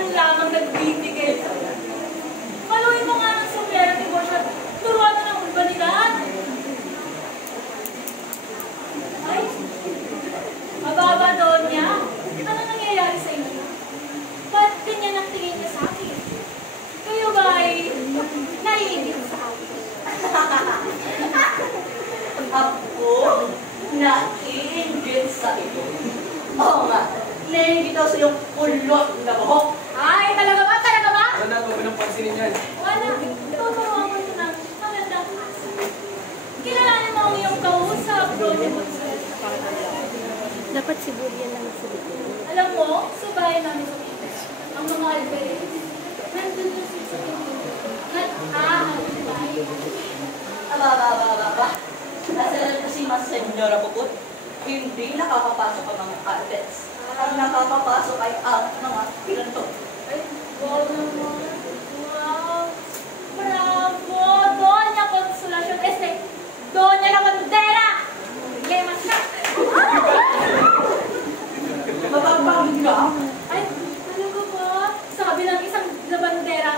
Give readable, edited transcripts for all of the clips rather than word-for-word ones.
man lamang nagbibigay sa'yo. Paluin mo nga ng sombrero ni Borsha at turuan mo ng urbanidad. Ay, mababa doon niya. Ano nangyayari sa inyo? Ba't ganyan ang tingin niya sa akin? Kayo ba ay naiingit sa akin? Ako? Naiingit sa iyo? Oo nga. Naiingit ako sa iyong kulot na buhok. Ay, talaga ba? Talaga ba? Wala, huwag mo nang pansinin yan. Wala. Tuturuan mo ito ng magandang asa. Kilalanin mo ang iyong kausap, Doña Consuelo. Dapat siguro yan lang sa likod. Alam mo, sa bayan namin sa Pilipinas, ang mga alberete, nandun yung sa nag-ahalay. Aba. Nasa kasi mas senyora Puput, hindi nakakapasok ang mga carpets. Ang nakakapasok ay ang mga pinto. Ay, wow naman. Wow. Bravo! Doña Consolacion. Doña La Bandera! Lemas na! Mababangga? Ay, talaga ba? Sabi ng isang labandera,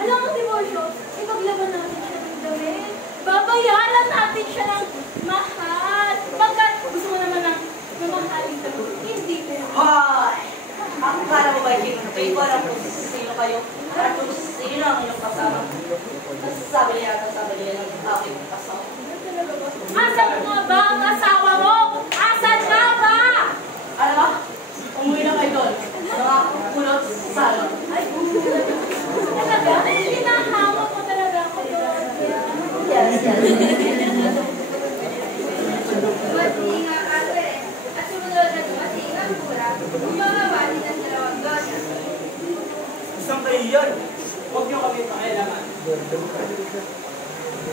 alam mo, Tiborcio, ipaglaban natin siya ng damit. Babayaran natin siya ng mahal. Pagkat gusto mo naman ng mamahaling damit, hindi ko. Hoy! Ang kala mo ba hindi ko alam kung sino kayo at kung sino ang inyong kasama. Nasasabi niya ng aking kasama. Asan nga ba ang asawa mo? Asan nga ba? Alam mo, umuwi na kayo doon. Mga kulot salon. Ay, talaga? Hinahamon mo talaga ako doon. Yes. Masinga ate, at sumunod na masinga pura, umababali ng dalawang donya. Isang kayo yan. Huwag niyo kami pakailangan.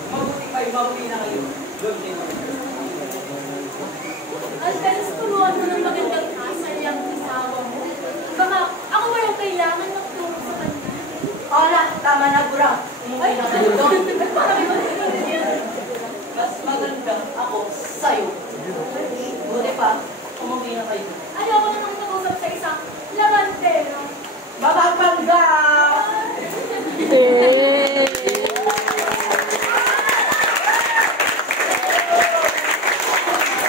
Mabuti kayo, mabuti na kayo. Alperes, turuan mo ng magandang asal yung asawa mo. Baka ako walang kailangan magturo sa kanya. Ola, tama na bura. Umuwi na kayo doon. Mas maganda ako sa'yo. Buti pa, umuwi na kayo. Ayoko na nang mag-usap sa isang labandero. Mababangga! Eh.